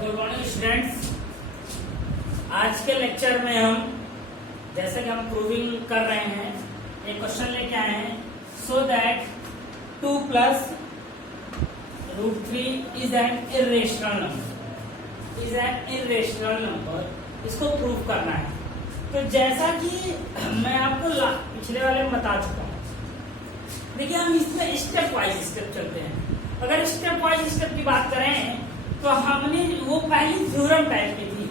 Good morning students. आज के lecture में हम जैसे कि हम प्रूविंग कर रहे हैं एक क्वेश्चन लेके आए हैं। So that 2 + √3 is an irrational number. इसको प्रूव करना है। तो जैसा कि मैं आपको पिछले वाले में बता चुका हूँ, देखिए हम इसमें स्टेप वाइज स्टेप चलते हैं। अगर स्टेप वाइज स्टेप की बात करें तो हमने वो पहली थ्योरम टाइप की थी।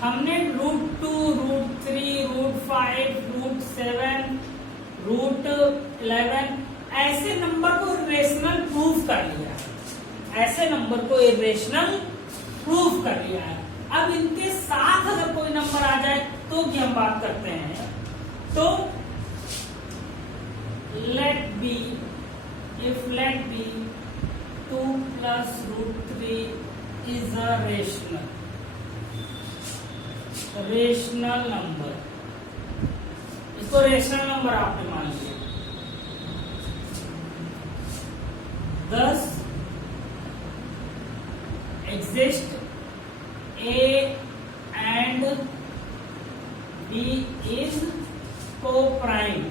हमने √2, √3, √5, √7, √11 ऐसे नंबर को इर्रेशनल प्रूव कर लिया है। ऐसे नंबर को इर्रेशनल प्रूव कर लिया है। अब इनके साथ अगर कोई नंबर आ जाए तो भी हम बात करते हैं। तो let be 2 + √3 is a rational number. इसको रेशनल नंबर आपने मान लिया। thus exist A and B is co-prime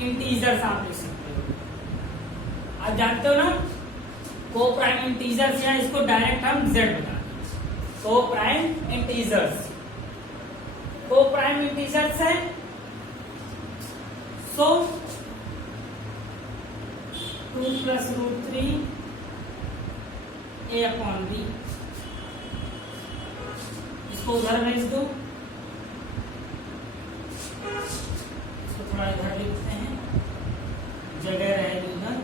integers आप लिख सकते हो। आप जानते हो ना को-प्राइम इंटीजर्स, या इसको डायरेक्ट हम Z बता दें। को-प्राइम इंटीजर्स है। सो 2 + √3 A/B। इसको उधर भेज दो, इसको थोड़ा इधर लिखते हैं, जगह रहेगी उधर।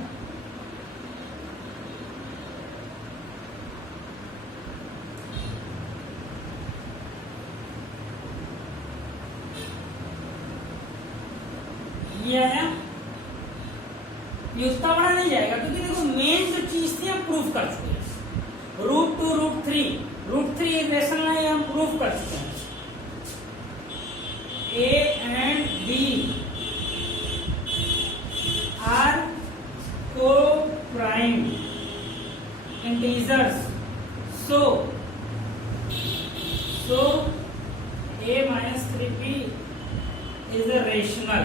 ये है, ये उतना बड़ा नहीं जाएगा क्योंकि देखो मेन जो चीज थी हम प्रूफ कर चुके हैं। √2, √3 इर्रेशनल है, हम प्रूफ कर चुके हैं। A and B are co-prime integers. So A - 3B is a rational।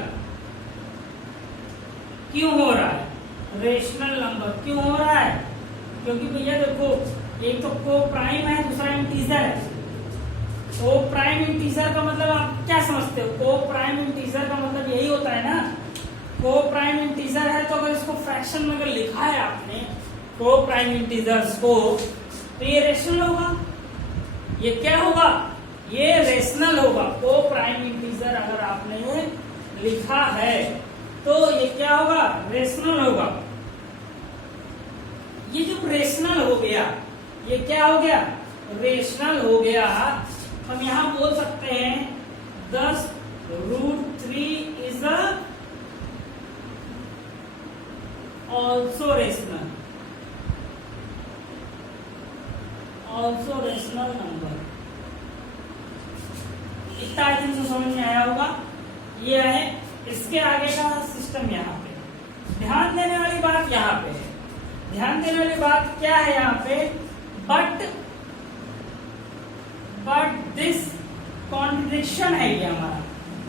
क्यों हो रहा है? रेशनल नंबर क्यों हो रहा है? क्योंकि भैया देखो, एक तो को-प्राइम है, दूसरा इंटीजर है। को-प्राइम इंटीजर का मतलब आप क्या समझते हो? को-प्राइम इंटीजर का मतलब यही होता है ना, को-प्राइम इंटीजर है तो अगर इसको फ्रैक्शन में अगर लिखा है आपने को-प्राइम इंटीजर्स को, तो ये रेशनल होगा। ये क्या होगा? ये रेशनल होगा। को-प्राइम इंटीजर अगर आपने लिखा है तो ये क्या होगा? रेशनल होगा। ये जो रेशनल हो गया, ये क्या हो गया? रेशनल हो गया। हम यहां बोल सकते हैं 10 √3 इज ऑल्सो रेशनल नंबर। इतना आई थिंक समझ में आया होगा। ये है इसके आगे का सिस्टम। यहाँ पे ध्यान देने वाली बात यहाँ पे है। ध्यान देने वाली बात क्या है यहाँ पे? बट दिस कॉन्ट्रडिक्शन है ये हमारा।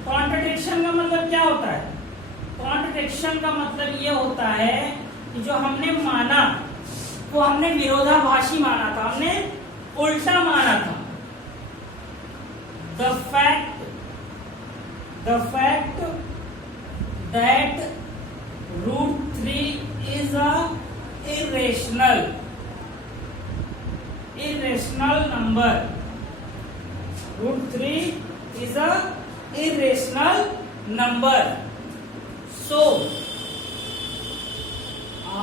कॉन्ट्रडिक्शन का मतलब क्या होता है? कॉन्ट्रडिक्शन का मतलब ये होता है कि जो हमने माना वो हमने विरोधाभासी माना था, हमने उल्टा माना था। The fact that √3 is a irrational number. √3 is a irrational number. So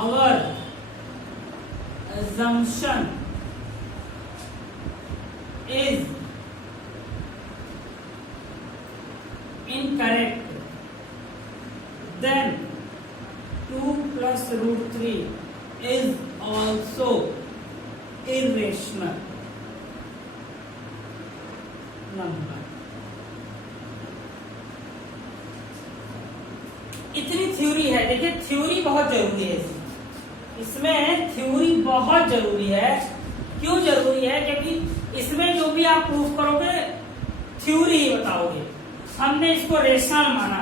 our assumption is incorrect. Then 2 + √3 is also irrational number। इतनी थ्योरी है। देखिए थ्योरी बहुत जरूरी है इसमें। इसमें थ्योरी बहुत जरूरी है। क्यों जरूरी है? क्योंकि इसमें जो भी आप प्रूफ करोगे थ्योरी ही बताओगे। हमने इसको रेशनल माना,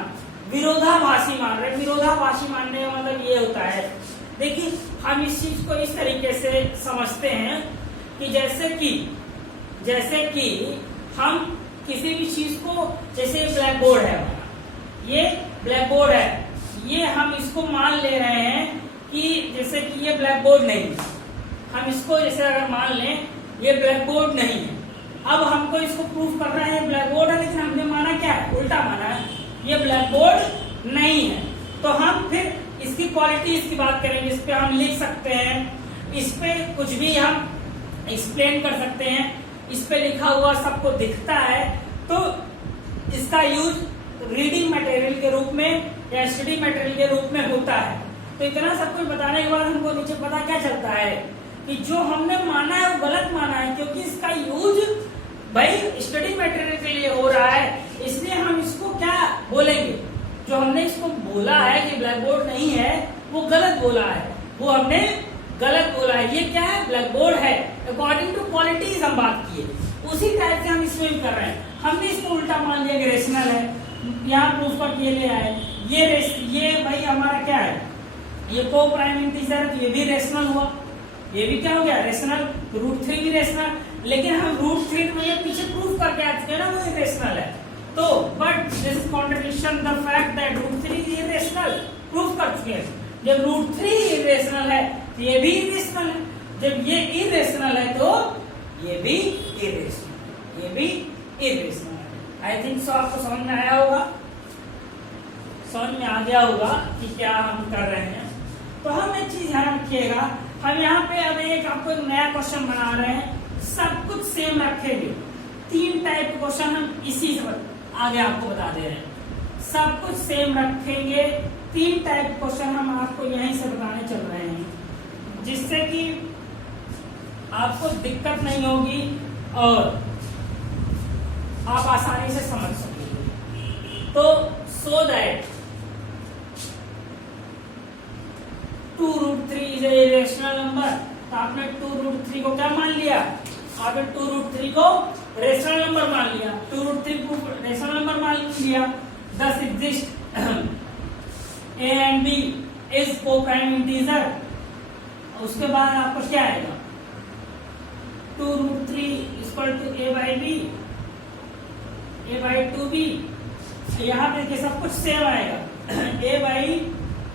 विरोधाभासी मान रहे। विरोधाभासी मानने का मतलब ये होता है, देखिए हम इस चीज को इस तरीके से समझते हैं कि जैसे कि हम किसी भी चीज को, जैसे ब्लैक बोर्ड है हमारा, ये ब्लैक बोर्ड है, ये हम इसको मान ले रहे हैं कि जैसे कि ये ब्लैक बोर्ड नहीं है। हम इसको जैसे अगर मान लें ये ब्लैक बोर्ड नहीं है, अब हमको इसको प्रूफ करना है ब्लैक बोर्ड है, लेकिन हमने माना क्या है? उल्टा माना है, ये ब्लैक बोर्ड नहीं है। तो हम फिर इसकी क्वालिटीज की बात करेंगे, इस पे हम लिख सकते हैं, इस पे कुछ भी हम एक्सप्लेन कर सकते हैं, इस पे लिखा हुआ सबको दिखता है, तो इसका यूज रीडिंग मटेरियल के रूप में या स्टडी मटेरियल के रूप में होता है। तो इतना सब कुछ बताने के बाद हमको नीचे पता क्या चलता है कि जो हमने माना है वो गलत माना है, क्योंकि इसका यूज भाई स्टडी मटेरियल के लिए हो रहा है, इसलिए हम इसको क्या बोलेंगे? जो हमने इसको बोला है कि ब्लैक बोर्ड नहीं है, वो गलत बोला है, वो हमने गलत बोला है। ये क्या है? ब्लैक बोर्ड है। अकॉर्डिंग टू क्वालिटीज हम बात किए, उसी टाइप से हम इसमें भी कर रहे हैं। हमने इसको उल्टा मान लिया कि रेशनल है, यहाँ प्रूफ पर ये ले आए, ये भाई हमारा क्या है? ये को प्राइम इंटीजर है, तो ये भी रेशनल हुआ, ये भी क्या हो गया? रेशनल। √3 भी रेशनल, लेकिन हम √3 में ये पीछे प्रूफ करके आ चुके हैं ना, वो इरेशनल है। तो but this contradiction the fact that √3 is irrational, proof कर चुके हैं। जब √3 इरेशनल है तो ये भी इरेशनल है, जब ये इरेशनल है तो ये भी इरेशनल, ये भी इरेशनल है। आई थिंक सो आपको समझ में आया होगा, समझ में आ गया होगा कि क्या हम कर रहे हैं। तो हम एक चीज ध्यान रखिएगा, हम यहाँ पे अब आपको एक नया क्वेश्चन बना रहे हैं, सब कुछ सेम रखेंगे। 3 टाइप के क्वेश्चन हम इसी से आगे आपको बता दे रहे हैं, सब कुछ सेम रखेंगे। 3 टाइप के क्वेश्चन हम आपको यहीं से बताने चल रहे हैं, जिससे कि आपको दिक्कत नहीं होगी और आप आसानी से समझ सकेंगे। तो so that 2√3 is a rational number, तो आपने 2√3 को क्या मान लिया? आपने 2√3 को रेशनल नंबर मान लिया, 2√3 को रेशनल नंबर मान लिया। Thus exist A and B is co-prime integer। उसके बाद आपको क्या आएगा? 2√3 equal to A by B, A by 2B। यहाँ पे देखिए सब कुछ सेम आएगा, A by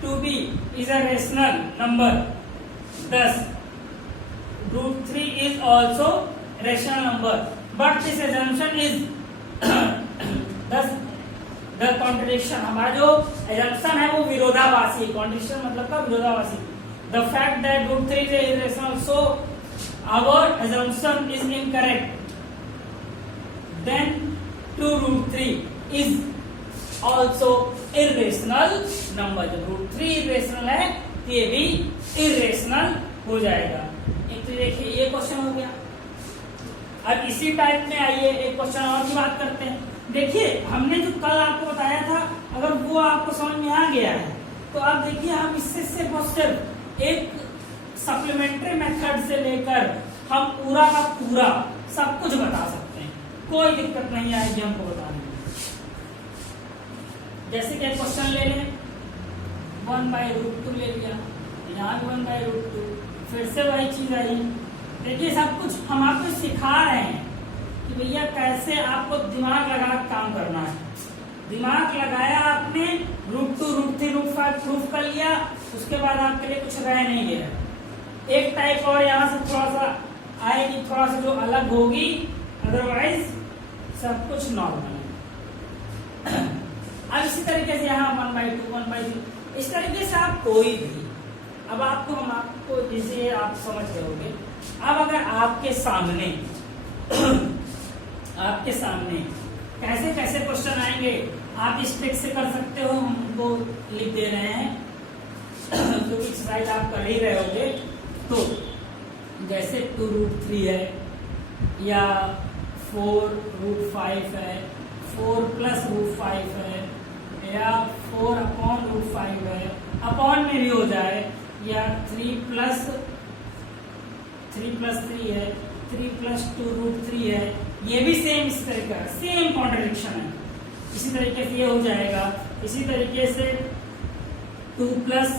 2B is a rational number, thus √3 is also rational number, but this assumption is thus the contradiction। हमारा जो assumption है वो विरोधाभासी, contradiction मतलब का विरोधाभासी। The fact that √3 is irrational, so our assumption is incorrect, then 2√3 is also irrational number। जब √3 irrational है तो ये भी irrational हो जाएगा। एक तो देखिए ये क्वेश्चन हो गया। अब इसी टाइप में आइए एक क्वेश्चन और की बात करते हैं। देखिए हमने जो कल आपको बताया था, अगर वो आपको समझ में आ गया है तो आप देखिए हम इससे सिर्फ एक सप्लीमेंट्री मेथड से लेकर हम पूरा का पूरा सब कुछ बता सकते हैं, कोई दिक्कत नहीं आएगी हमको बताने में। जैसे कि क्वेश्चन ले लें, 1/√2 ले लिया, यहाँ भी 1/√2, फिर से वही चीज आई। देखिए सब कुछ हम आपको सिखा रहे हैं कि भैया कैसे आपको दिमाग लगा काम करना है। दिमाग लगाया आपने, √2, √3, √5 प्रूफ कर लिया, उसके बाद आपके लिए कुछ रह नहीं गया। एक टाइप और यहाँ से थोड़ा सा आएगी, थोड़ा सा जो अलग होगी, अदरवाइज सब कुछ नॉर्मल है। अब इसी तरीके से यहाँ 1/2, 1/3, इस तरीके से आप कोई भी, अब आपको हम आपको जैसे आप समझ रहे होंगे। अब अगर आपके सामने कैसे कैसे क्वेश्चन आएंगे, आप इस ट्रिक से कर सकते हो, हम उनको लिख दे रहे हैं जो कि एक्सरसाइज आप कर ही रहे होंगे। तो जैसे 2√3 है या 4√5 है, 4 + √5 है, या 4/√5 है, अपॉन में भी हो जाए, या 3 प्लस 3 है, 3 प्लस 2√3 है, ये भी सेम इस तरह का सेम कॉन्ट्रडिक्शन है। इसी तरीके से ये हो जाएगा, इसी तरीके से 2 प्लस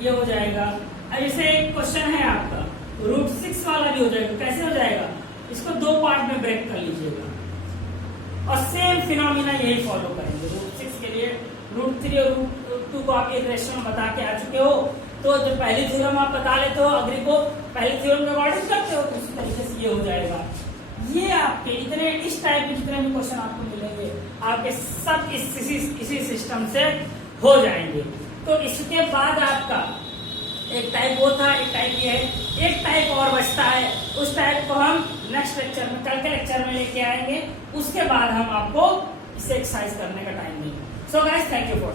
ये हो जाएगा। अब इसे एक क्वेश्चन है आपका, √6 वाला भी हो जाएगा। कैसे हो जाएगा, इसको 2 पार्ट में ब्रेक कर लीजिएगा और सेम फिनोमिना यही फॉलो करेंगे। √6 के लिए √3 और √2 को आप एक रेशियो में बता के आ चुके हो, तो जो पहली थ्योरम आप बता लेते हो अग्री को पहली थ्योरम के अकॉर्डिंग करते हो, तो उसी तरीके से ये हो जाएगा। ये आपके इतने इस टाइप के जितने भी क्वेश्चन आपको मिलेंगे आपके सब इसी सिस्टम से हो जाएंगे। तो इसके बाद आपका एक टाइप वो था, एक टाइप ये है, एक टाइप और बचता है। उस टाइप को हम नेक्स्ट लेक्चर में, कल के लेक्चर में लेके आएंगे। उसके बाद हम आपको इसे एक्सरसाइज करने का टाइम देंगे। So guys, thank you for